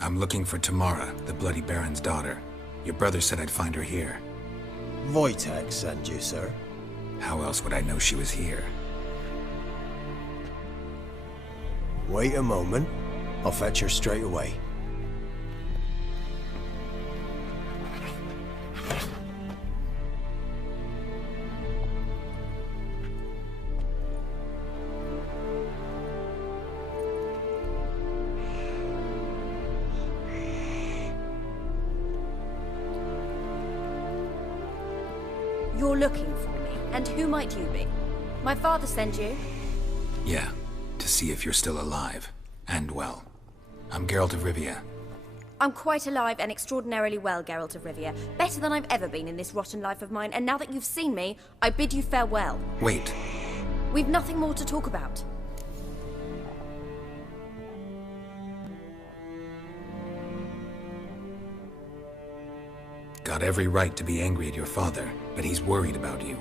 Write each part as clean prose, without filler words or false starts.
I'm looking for Tamara, the Bloody Baron's daughter. Your brother said I'd find her here. Wojtek sent you, sir. How else would I know she was here? Wait a moment. I'll fetch her straight away. You're looking for me, and who might you be? My father sent you? Yeah, to see if you're still alive. And well. I'm Geralt of Rivia. I'm quite alive and extraordinarily well, Geralt of Rivia. Better than I've ever been in this rotten life of mine, and now that you've seen me, I bid you farewell. Wait. We've nothing more to talk about. Got every right to be angry at your father, but he's worried about you.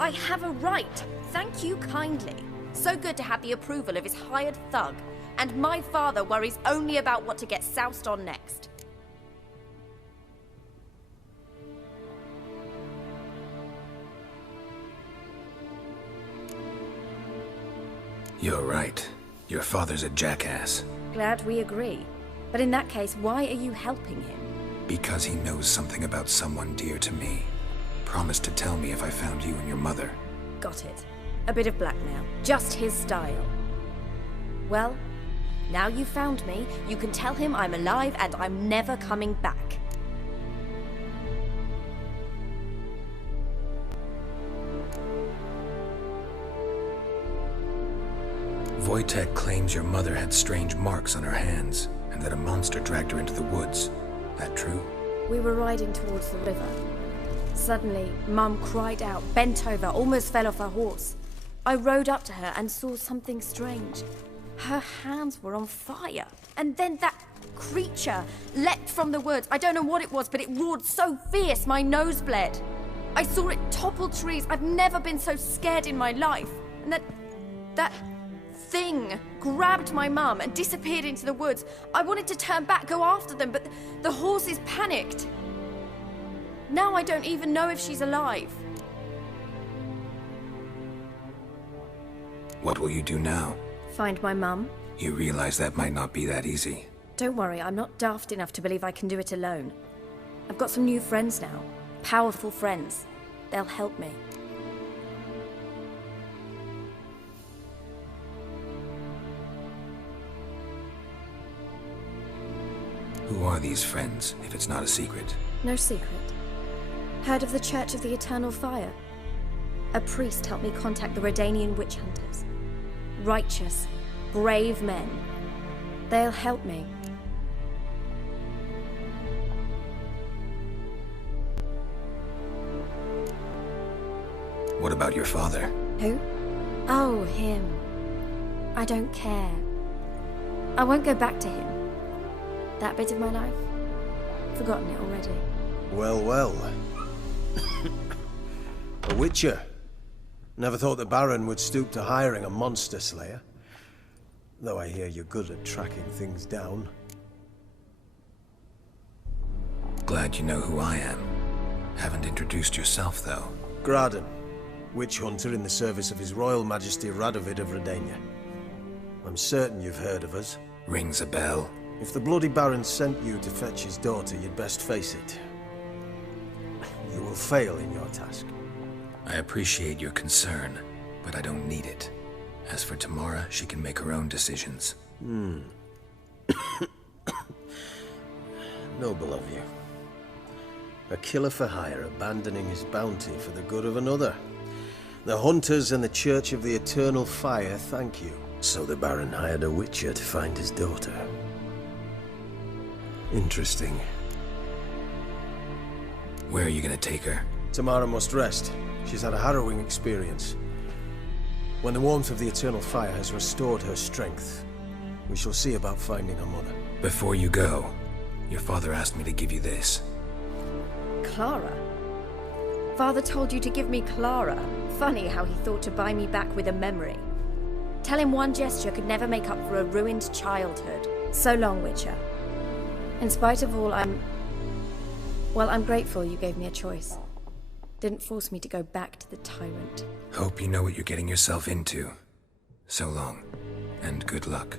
I have a right. Thank you kindly. So good to have the approval of his hired thug. And my father worries only about what to get soused on next. You're right. Your father's a jackass. Glad we agree. But in that case, why are you helping him? Because he knows something about someone dear to me. Promised to tell me if I found you and your mother. Got it. A bit of blackmail. Just his style. Well, now you've found me, you can tell him I'm alive and I'm never coming back. Wojtek claims your mother had strange marks on her hands, and that a monster dragged her into the woods. That true? We were riding towards the river. Suddenly, Mum cried out, bent over, almost fell off her horse. I rode up to her and saw something strange. Her hands were on fire. And then that creature leapt from the woods. I don't know what it was, but it roared so fierce my nose bled. I saw it topple trees. I've never been so scared in my life. And that thing grabbed my mum and disappeared into the woods. I wanted to turn back, go after them, but the horses panicked. Now I don't even know if she's alive. What will you do now? Find my mum. You realize that might not be that easy. Don't worry, I'm not daft enough to believe I can do it alone. I've got some new friends now. Powerful friends. They'll help me. Who are these friends, if it's not a secret? No secret. Heard of the Church of the Eternal Fire? A priest helped me contact the Redanian witch hunters. Righteous, brave men. They'll help me. What about your father? Who? Oh, him. I don't care. I won't go back to him. That bit of my life? Forgotten it already. Well, well. A witcher. Never thought the Baron would stoop to hiring a monster slayer. Though I hear you're good at tracking things down. Glad you know who I am. Haven't introduced yourself, though. Graden, witch hunter in the service of His Royal Majesty Radovid of Redania. I'm certain you've heard of us. Rings a bell. If the Bloody Baron sent you to fetch his daughter, you'd best face it. You will fail in your task. I appreciate your concern, but I don't need it. As for Tamara, she can make her own decisions. Noble of you. A killer for hire abandoning his bounty for the good of another. The hunters and the Church of the Eternal Fire thank you. So the Baron hired a witcher to find his daughter. Interesting. Where are you gonna take her? Tamara must rest. She's had a harrowing experience. When the warmth of the Eternal Fire has restored her strength, we shall see about finding her mother. Before you go, your father asked me to give you this. Clara? Father told you to give me Clara. Funny how he thought to buy me back with a memory. Tell him one gesture could never make up for a ruined childhood. So long, Witcher. In spite of all, I'm grateful you gave me a choice. Didn't force me to go back to the tyrant. Hope you know what you're getting yourself into. So long, and good luck.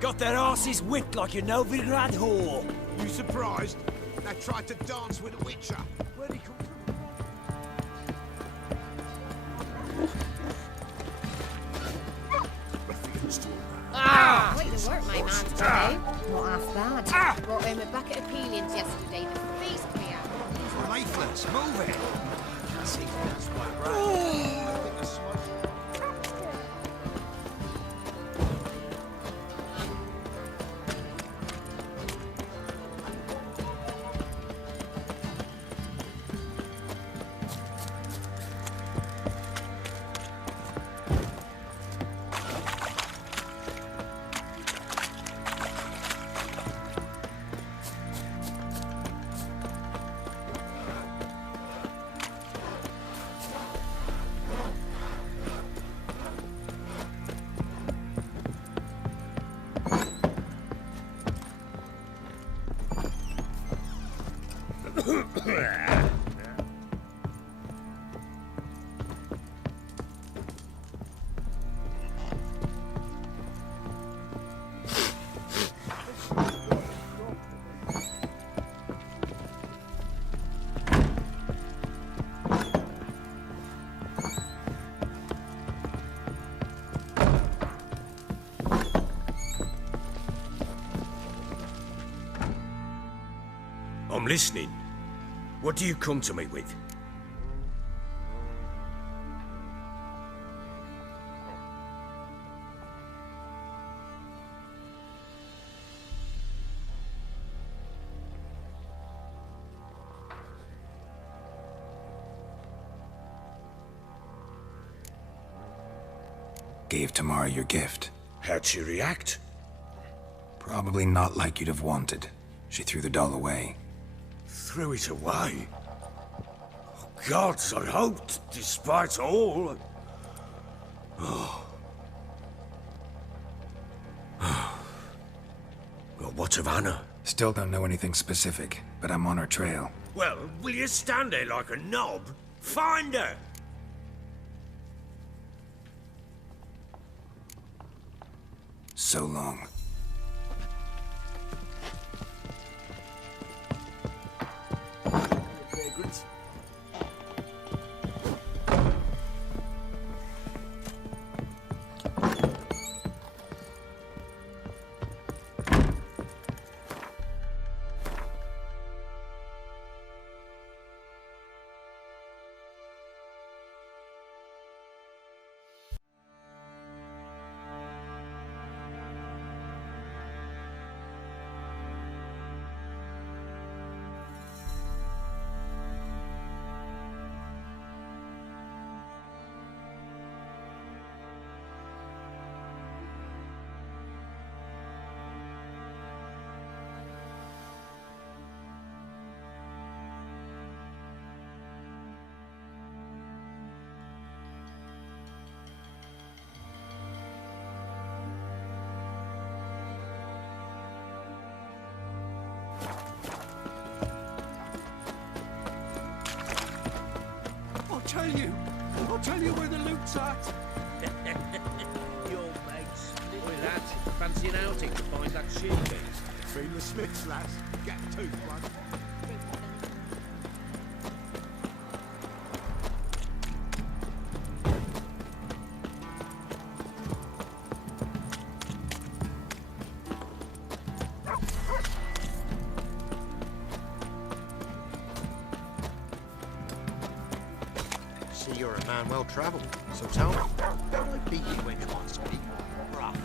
Got their asses whipped like a Novigrad whore. You surprised? They tried to dance with a Witcher. Where'd he come from? Quite the work my man's today. Not half bad. Brought home a bucket of peelings yesterday. The feast we had. These leaflets, move it. I can't see that's white right. I think the smoke. I'm listening. What do you come to me with? Gave Tamara your gift. How'd she react? Probably not like you'd have wanted. She threw the doll away. Threw it away? Oh, gods, I hoped, despite all... Well, what of Anna? Still don't know anything specific, but I'm on her trail. Well, will you stand there like a knob? Find her! So long. Vagrants. I'll tell you where the loot's at. Your mates. Oi, lads, fancy an outing to find that shit? Between the Smiths, lads. Get two, one. See, you're a man well travelled. So tell me, how did I beat you when you want to speak? Rough.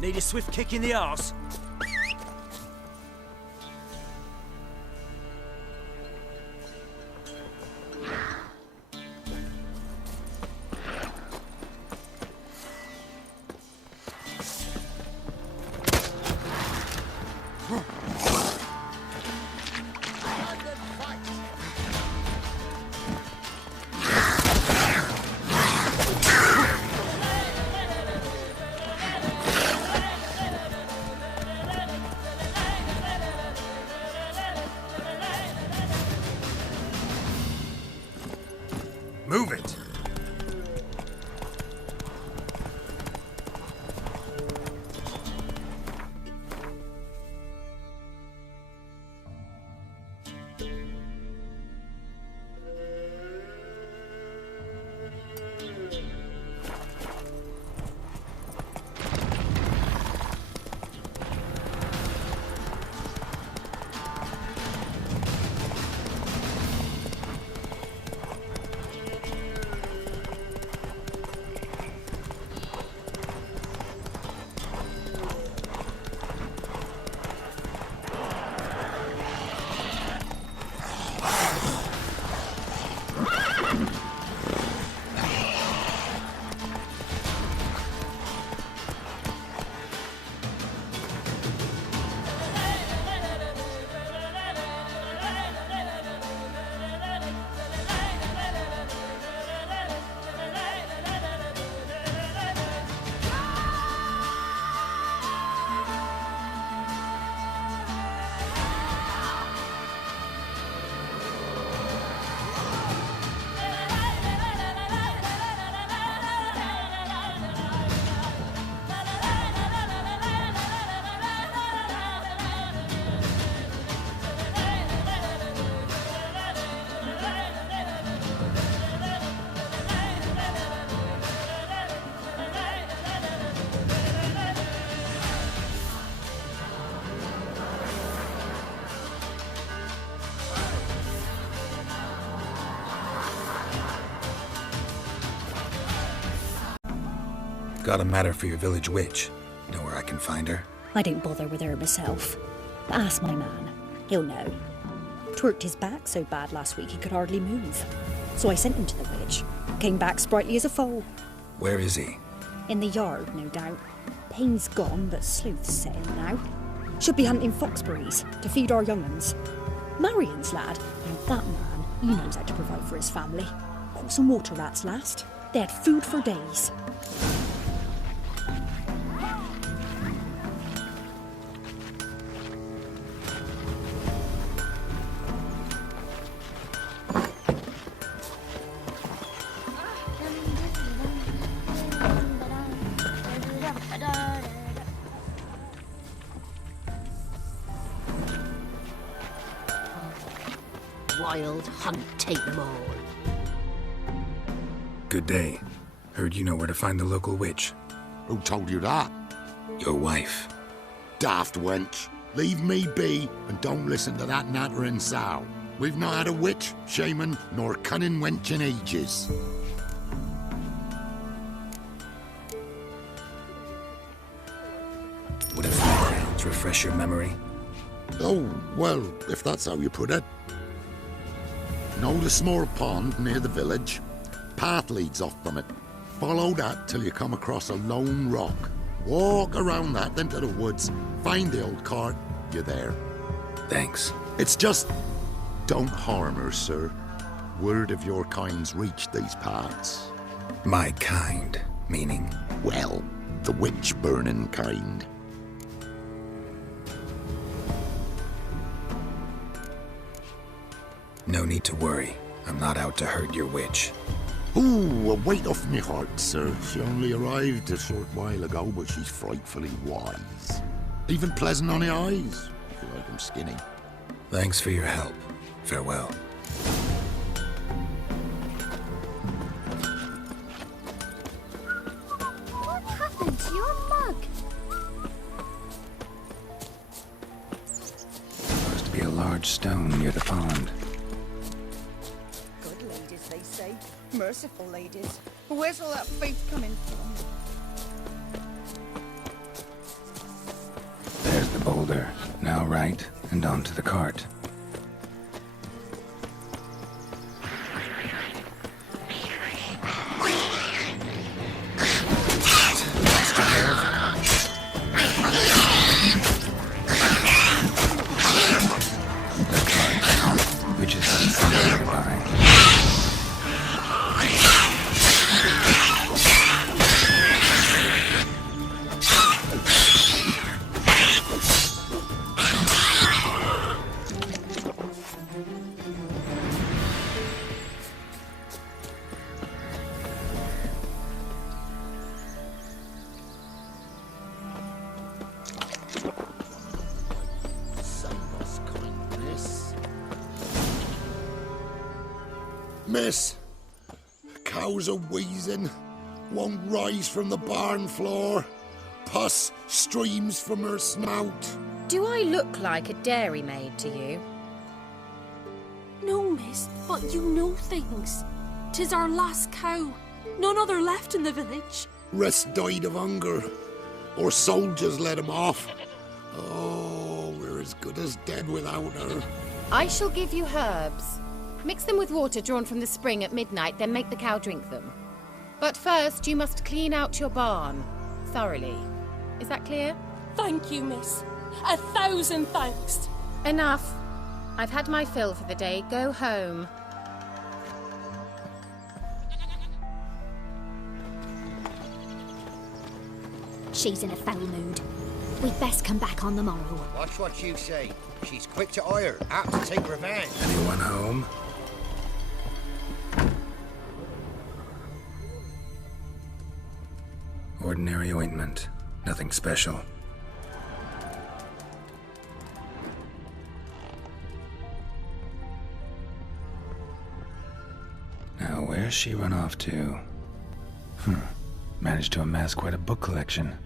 Need a swift kick in the arse? Move it! Got a matter for your village witch. Know where I can find her? I don't bother with her myself. But ask my man. He'll know. Twerked his back so bad last week he could hardly move. So I sent him to the witch. Came back sprightly as a foal. Where is he? In the yard, no doubt. Pain's gone, but sleuth's set in now. Should be hunting foxberries to feed our young'uns. Marion's lad, and that man, he knows how to provide for his family. Caught some water rats last. They had food for days. Wild hunt, take them all. Good day. Heard you know where to find the local witch. Who told you that? Your wife. Daft wench. Leave me be and don't listen to that nattering sow. We've not had a witch, shaman, nor cunning wench in ages. Would a few grounds refresh your memory? Oh, well, if that's how you put it. Know the small pond near the village? Path leads off from it. Follow that till you come across a lone rock. Walk around that, then to the woods. Find the old cart. You're there. Thanks. It's just... don't harm her, sir. Word of your kind's reached these parts. My kind, meaning? Well, the witch-burning kind. No need to worry. I'm not out to hurt your witch. Ooh, a weight off me heart, sir. She only arrived a short while ago, but she's frightfully wise. Even pleasant on the eyes, if you like them skinny. Thanks for your help. Farewell. What happened to your mug? Supposed to be a large stone near the pond. Good ladies, they say. Merciful ladies. Where's all that faith coming from? There's the boulder. Now right, and onto the cart. Which is something nearby. Miss, cows are wheezing, won't rise from the barn floor. Pus streams from her snout. Do I look like a dairymaid to you? No, miss, but you know things. 'Tis our last cow. None other left in the village. Rest died of hunger, or soldiers let him off. Oh, we're as good as dead without her. I shall give you herbs. Mix them with water drawn from the spring at midnight, then make the cow drink them. But first, you must clean out your barn thoroughly. Is that clear? Thank you, miss. 1,000 thanks. Enough. I've had my fill for the day. Go home. She's in a foul mood. We'd best come back on the morrow. Watch what you say. She's quick to ire, apt to take revenge. Anyone home? Ordinary ointment. Nothing special. Now, where's she run off to? Managed to amass quite a book collection.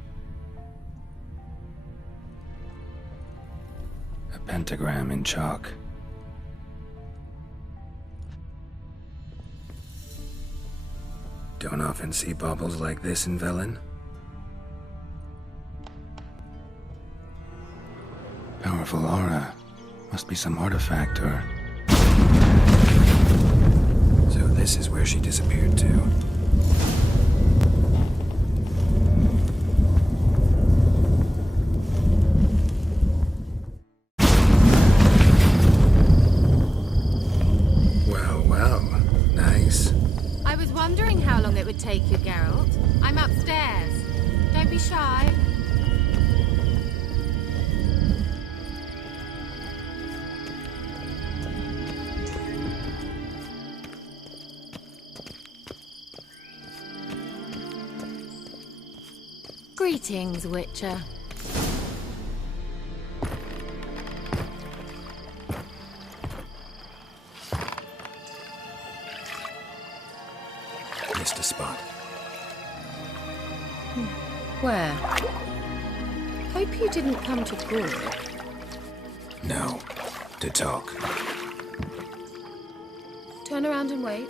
A pentagram in chalk. Don't often see baubles like this in Velen. Powerful aura. Must be some artifact or... So this is where she disappeared to. Well, nice. I was wondering how long it would take you, Geralt. I'm upstairs. Don't be shy. Greetings, Witcher. Missed a spot. Where? Hope you didn't come to Gore. No. To talk. Turn around and wait.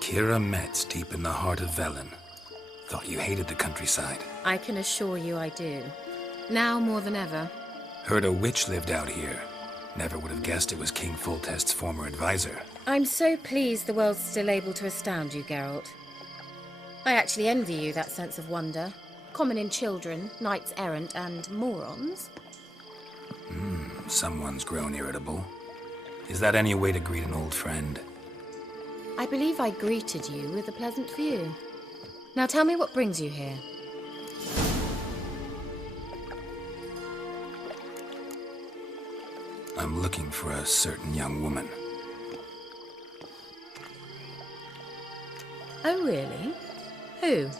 Kira Metz deep in the heart of Velen. Thought you hated the countryside. I can assure you I do. Now more than ever. Heard a witch lived out here. Never would have guessed it was King Foltest's former advisor. I'm so pleased the world's still able to astound you, Geralt. I actually envy you that sense of wonder. Common in children, knights errant, and morons. Someone's grown irritable. Is that any way to greet an old friend? I believe I greeted you with a pleasant view. Now tell me what brings you here. I'm looking for a certain young woman. Oh, really? Who?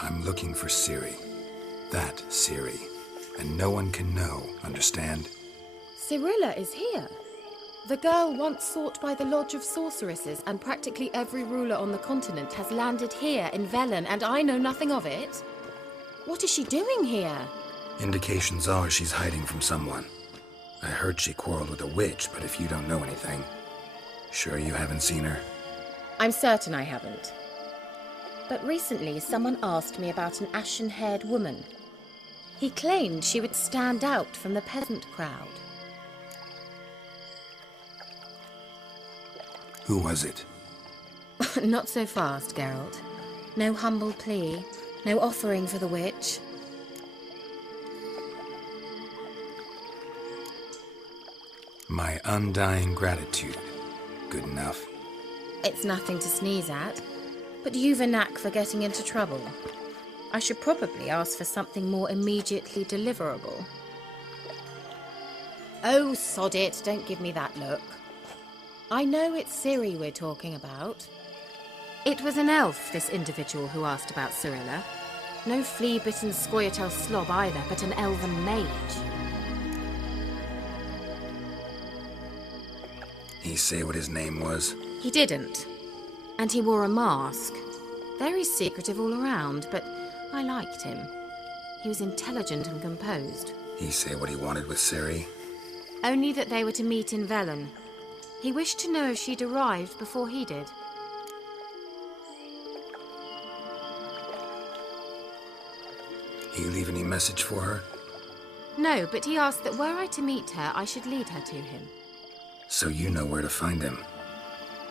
I'm looking for Ciri. That Ciri. And no one can know, understand? Cirilla is here. The girl once sought by the Lodge of Sorceresses, and practically every ruler on the continent has landed here in Velen, and I know nothing of it. What is she doing here? Indications are she's hiding from someone. I heard she quarreled with a witch, but if you don't know anything, sure you haven't seen her? I'm certain I haven't. But recently someone asked me about an ashen-haired woman. He claimed she would stand out from the peasant crowd. Who was it? Not so fast, Geralt. No humble plea, no offering for the witch. My undying gratitude. Good enough. It's nothing to sneeze at, but you've a knack for getting into trouble. I should probably ask for something more immediately deliverable. Oh, sod it, don't give me that look. I know it's Ciri we're talking about. It was an elf, this individual who asked about Cirilla. No flea-bitten Scoia'tael slob either, but an elven mage. He say what his name was? He didn't. And he wore a mask. Very secretive all around, but I liked him. He was intelligent and composed. He say what he wanted with Ciri? Only that they were to meet in Velen. He wished to know if she'd arrived before he did. He leave any message for her? No, but he asked that were I to meet her, I should lead her to him. So you know where to find him?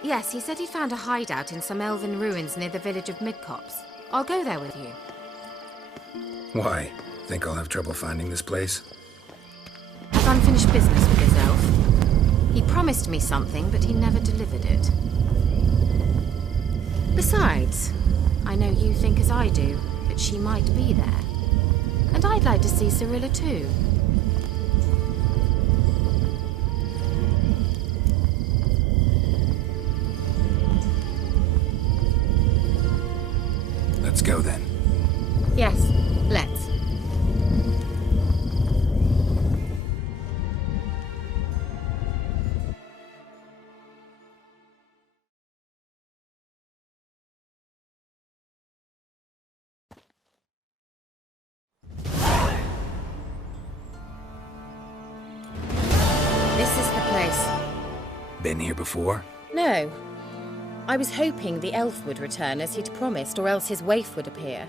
Yes, he said he found a hideout in some elven ruins near the village of Midcopse. I'll go there with you. Why? Think I'll have trouble finding this place? I've unfinished business with this elf. He promised me something, but he never delivered it. Besides, I know you think as I do, that she might be there. And I'd like to see Cirilla too. Let's go then. Yes, let's. This is the place. Been here before? No. I was hoping the elf would return as he'd promised, or else his waif would appear.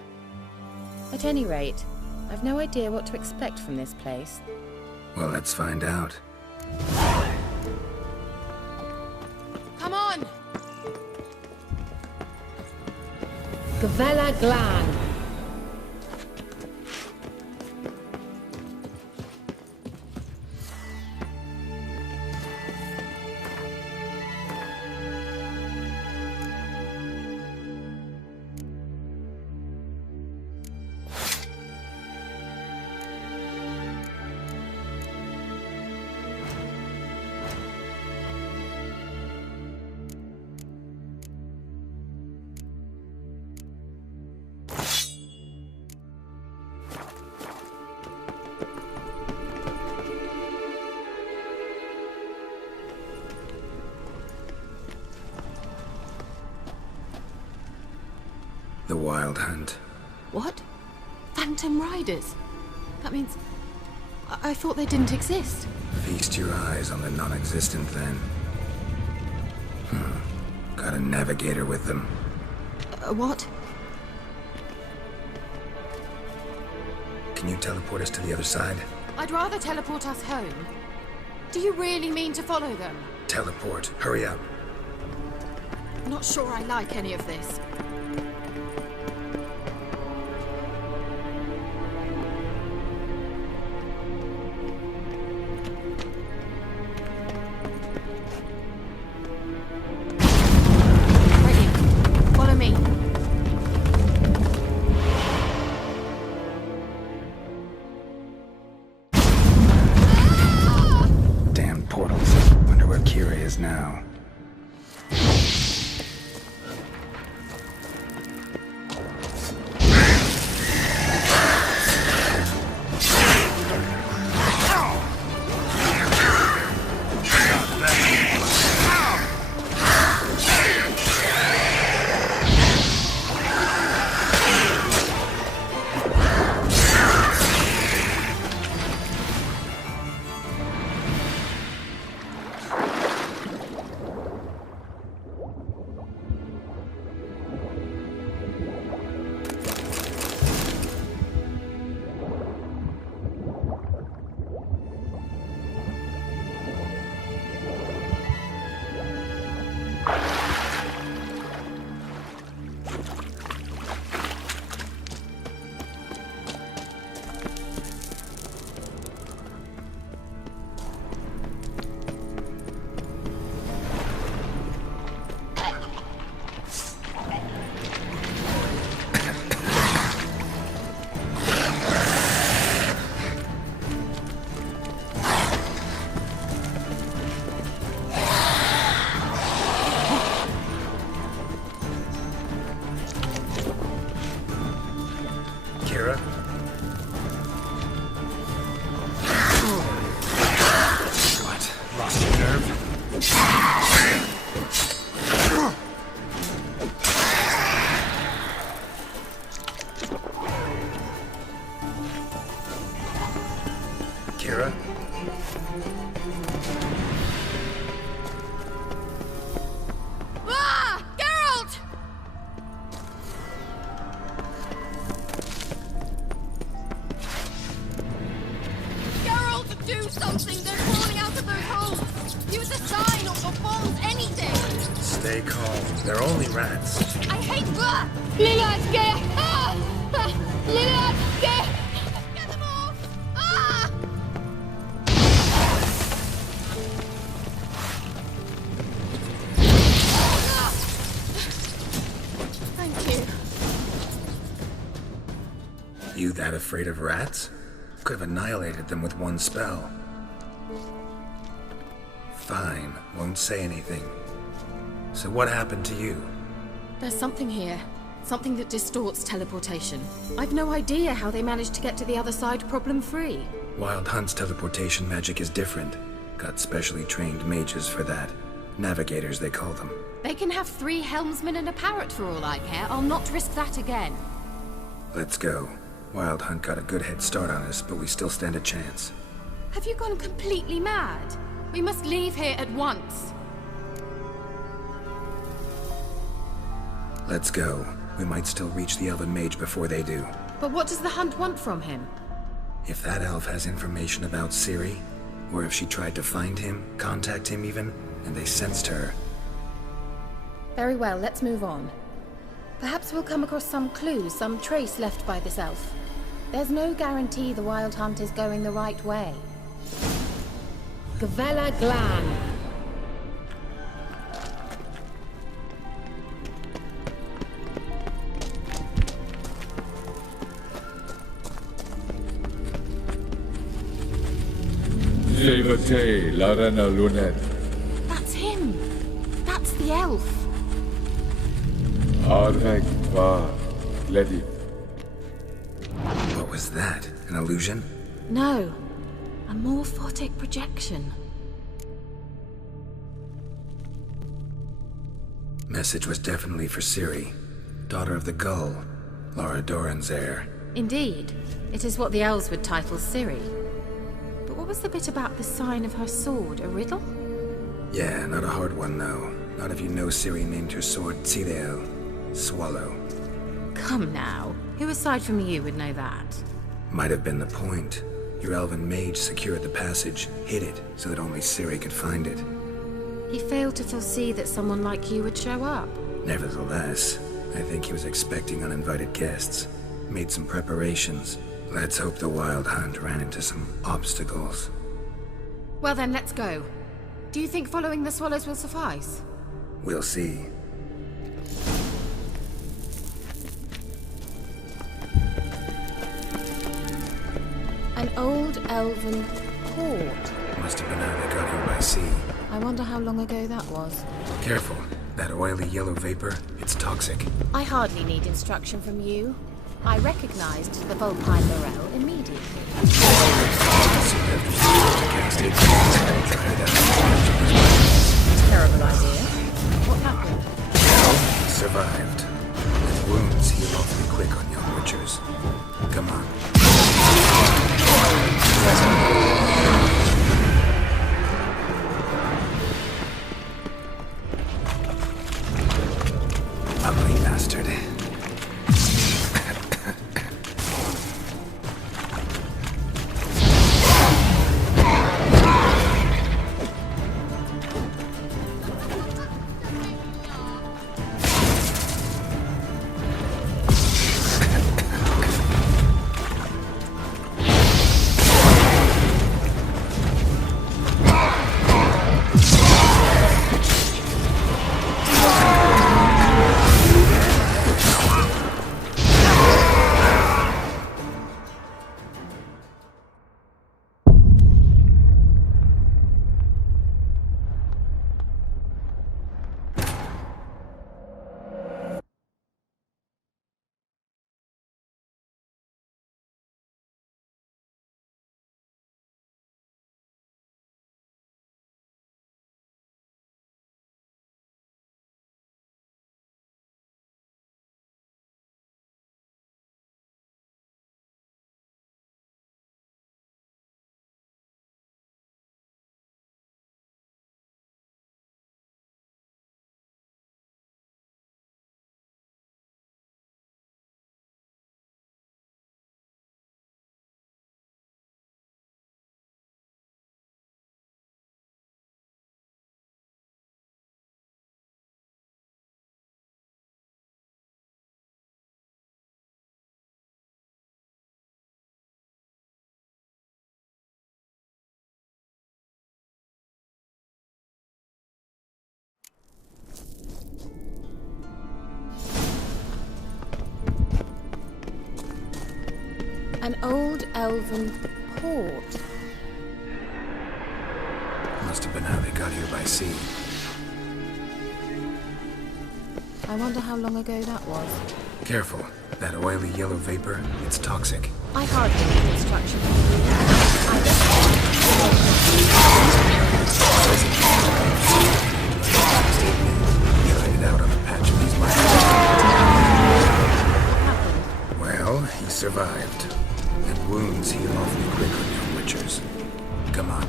At any rate, I've no idea what to expect from this place. Well, let's find out. Come on! Gavella Glan. the Wild Hunt. What? Phantom Riders? That means... I thought they didn't exist. Feast your eyes on the non-existent then. Got a navigator with them. What? Can you teleport us to the other side? I'd rather teleport us home. Do you really mean to follow them? Teleport. Hurry up. Not sure I like any of this. Ready. Follow me. Damn portals. Wonder where Kira is now. Kira? What? Lost your nerve? Kira? Ah! Geralt! Geralt, do something! They're crawling out of those holes! Use a sign or bombs, anything! Stay calm. They're only rats. I hate... Ah! Lillard's scared! Ah! Lillard's scared! Get them off! Ah! Thank you. You that afraid of rats? Could have annihilated them with one spell. Fine, won't say anything. So what happened to you? There's something here. Something that distorts teleportation. I've no idea how they managed to get to the other side problem-free. Wild Hunt's teleportation magic is different. Got specially trained mages for that. Navigators, they call them. They can have 3 helmsmen and a parrot for all I care. I'll not risk that again. Let's go. Wild Hunt got a good head start on us, but we still stand a chance. Have you gone completely mad? We must leave here at once. Let's go. We might still reach the Elven Mage before they do. But what does the Hunt want from him? If that elf has information about Ciri, or if she tried to find him, contact him even, and they sensed her. Very well, let's move on. Perhaps we'll come across some clues, some trace left by this elf. There's no guarantee the Wild Hunt is going the right way. Gavella Glan. That's him! That's the elf! What was that? An illusion? No. A morphotic projection. Message was definitely for Ciri. daughter of the Gull, Laura Doran's heir. Indeed. It is what the elves would title Ciri. But what was the bit about the sign of her sword? A riddle? Yeah, not a hard one, though. Not if you know Ciri named her sword Tiriel, Swallow. Come now. Who aside from you would know that? Might have been the point. Your elven mage secured the passage, hid it, so that only Ciri could find it. He failed to foresee that someone like you would show up. Nevertheless, I think he was expecting uninvited guests. Made some preparations. Let's hope the Wild Hunt ran into some obstacles. Well then, let's go. Do you think following the swallows will suffice? We'll see. An old elven port. Must have been how they got here by sea. I wonder how long ago that was. Careful. That oily yellow vapor, it's toxic. I hardly need instruction from you. I recognized the Vulpine Laurel immediately. Terrible idea. What happened? Well, he survived. His wounds heal awfully quick on young witchers. Come on. Ugly bastard. An old elven port. Must have been how they got here by sea. I wonder how long ago that was. Careful. That oily yellow vapor, it's toxic. I hardly need instruction from you. Tried it out on a patch of these mushrooms. Well, he survived. And wounds heal awfully quick on young witchers. Come on.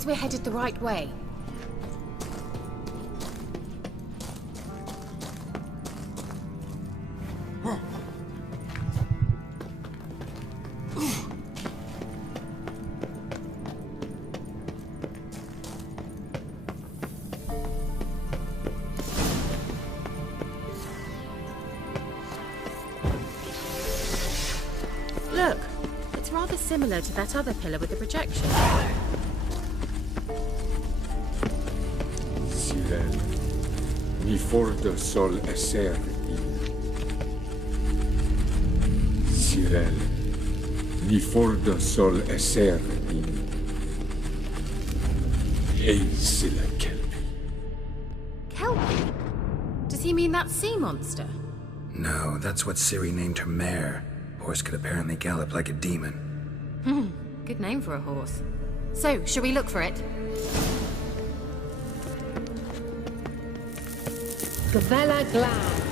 seems we're headed the right way. Look, it's rather similar to that other pillar with the projection. Cyril, mi fordo sol esser in. Cyril, mi fordo sol esser in. Eisila Kelpie. Kelpie? Does he mean that sea monster? No, that's what Ciri named her mare. Horse could apparently gallop like a demon. Good name for a horse. So, shall we look for it? Gavella Glad.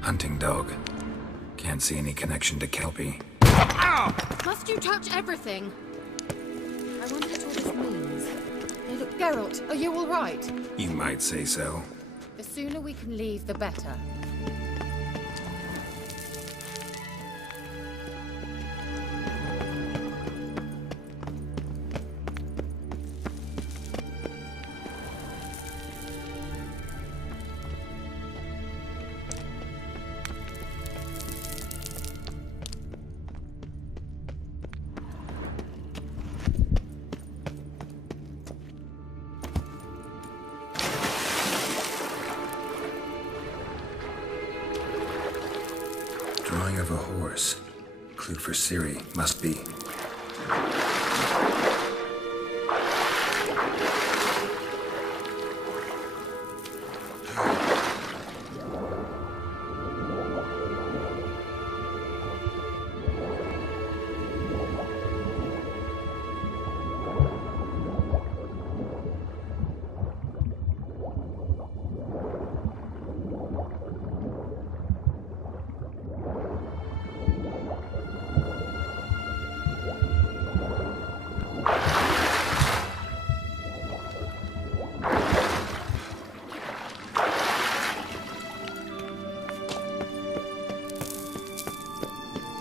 Hunting dog. Can't see any connection to Kelpie. Must you touch everything? I wonder what all this means. Hey, look, Geralt, are you all right? You might say so. The sooner we can leave, the better. Drawing of a horse. Clue for Ciri. Must be.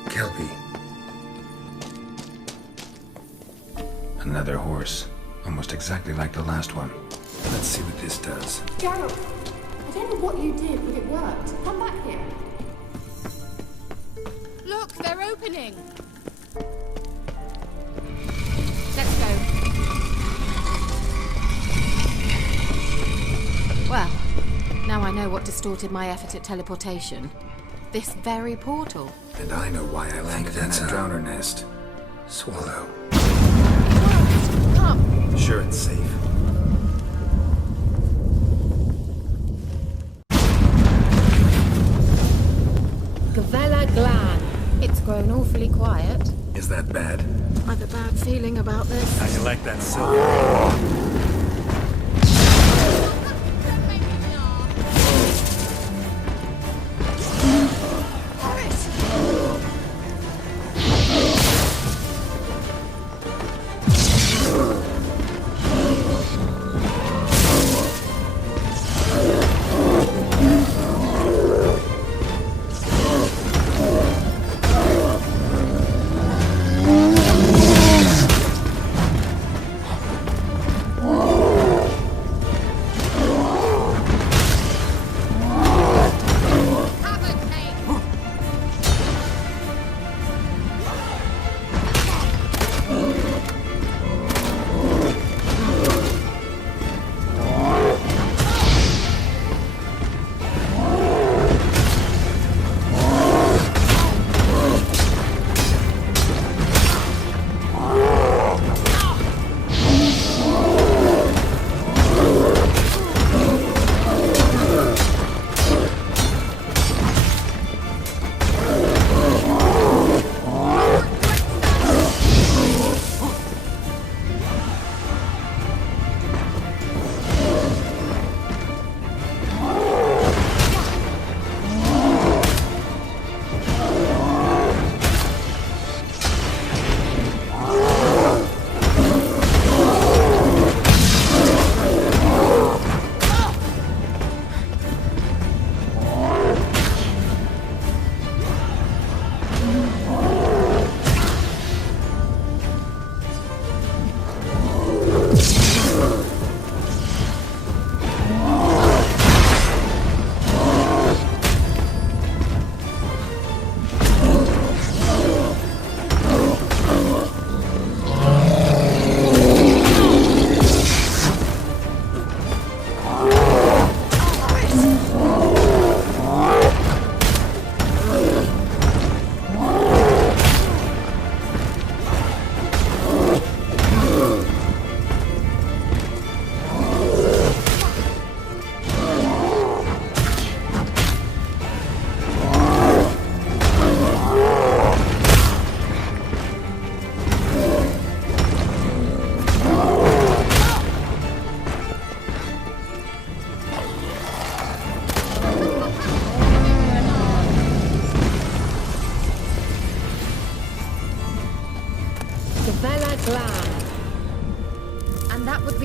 Kelpie. Another horse. Almost exactly like the last one. Let's see what this does. Geralt, I don't know what you did, but it worked. Come back here. Look, they're opening! Let's go. Well, now I know what distorted my effort at teleportation. This very portal. And I know why I landed in that drowner nest. Swallow. Come! Sure it's safe. Gavella Glan. It's grown awfully quiet. Is that bad? I've a bad feeling about this. How you like that silver?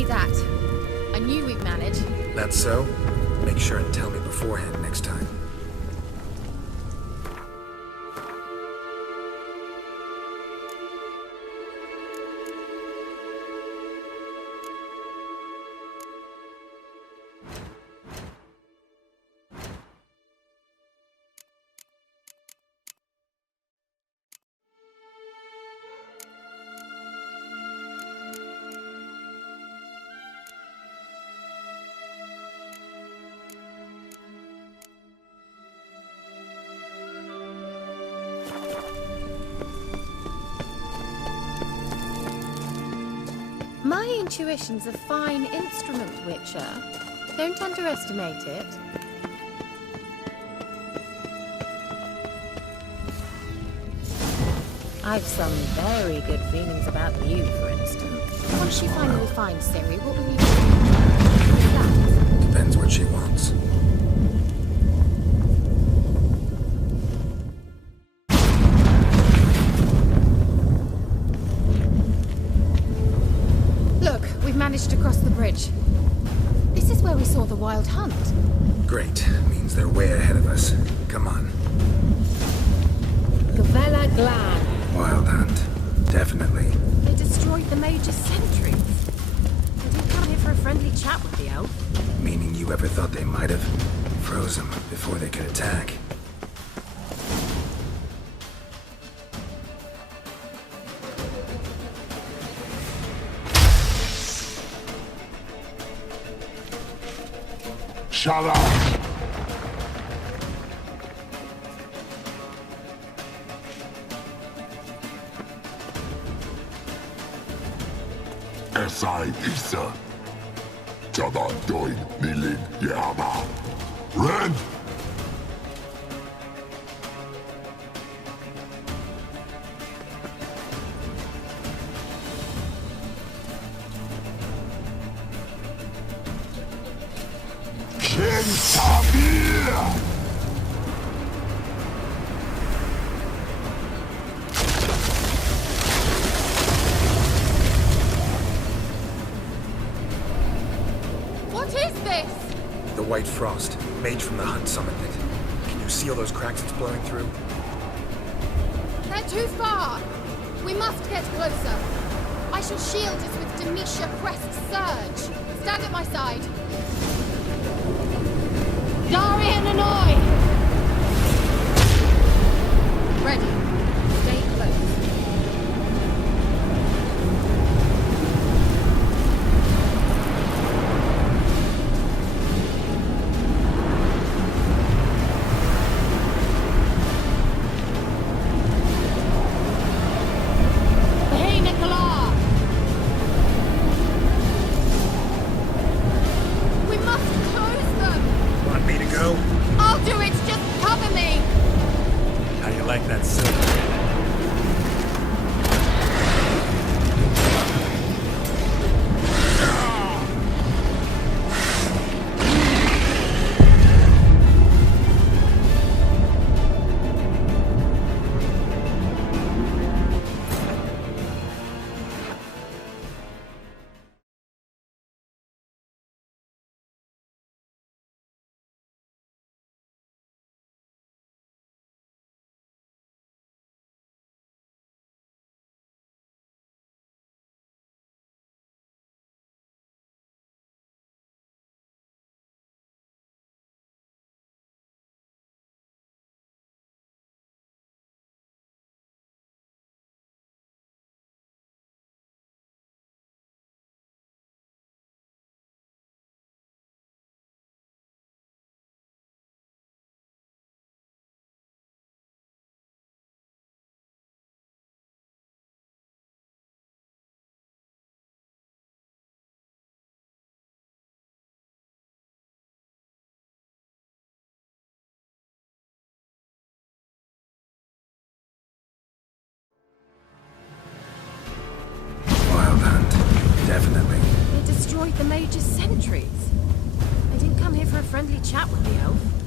be that. I knew we'd manage. That's so? Make sure and tell me beforehand next time. My intuition's a fine instrument, Witcher. Don't underestimate it. I've some very good feelings about you, for instance. Once you finally find Ciri, what will you do? Depends what she wants. We've managed to cross the bridge. This is where we saw the Wild Hunt. Great. Means they're way ahead of us. Come on. Gavella Glan. Wild Hunt. Definitely. They destroyed the Mage's sentries. They didn't come here for a friendly chat with the elf. Meaning you ever thought they might have? Froze them before they could attack. Shut up! Esai Isa. Jada Doin Nilin Yama. Ren! What is this? The White Frost. Mage from the Hunt summoned it. Can you see all those cracks it's blowing through? They're too far. We must get closer. I shall shield us with Demetia Crest's Surge. Stand at my side. Darian Annoy! Ready. Stay close. Hey, Nicola! We must close them! Want me to go? I'll do it! Just cover me! How do you like that silver? Definitely. They destroyed the Mage's sentries. They didn't come here for a friendly chat with the elf.